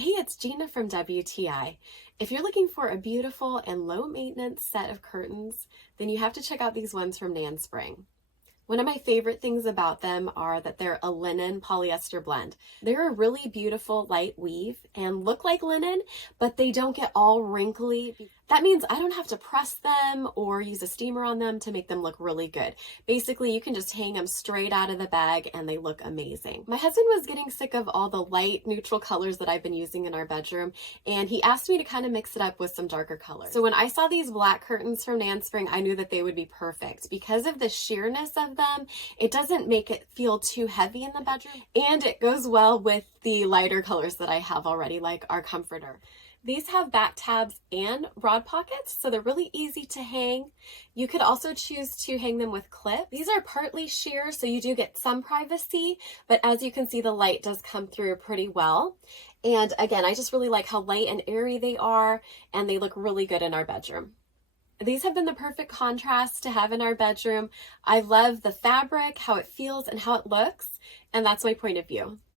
Hey, it's Gina from WTI. If you're looking for a beautiful and low maintenance set of curtains, then you have to check out these ones from Nanspring. One of my favorite things about them are that they're a linen polyester blend. They're a really beautiful light weave and look like linen, but they don't get all wrinkly. That means I don't have to press them or use a steamer on them to make them look really good. Basically, you can just hang them straight out of the bag and they look amazing. My husband was getting sick of all the light neutral colors that I've been using in our bedroom, and he asked me to kind of mix it up with some darker colors. So when I saw these black curtains from Nanspring, I knew that they would be perfect. Because of the sheerness of them, it doesn't make it feel too heavy in the bedroom, and it goes well with the lighter colors that I have already, like our comforter. These have back tabs and rod pockets, so they're really easy to hang. You could also choose to hang them with clips. These are partly sheer, so you do get some privacy, but as you can see, the light does come through pretty well. And again, I just really like how light and airy they are, and they look really good in our bedroom. These have been the perfect contrast to have in our bedroom. I love the fabric, how it feels, and how it looks, and that's my point of view.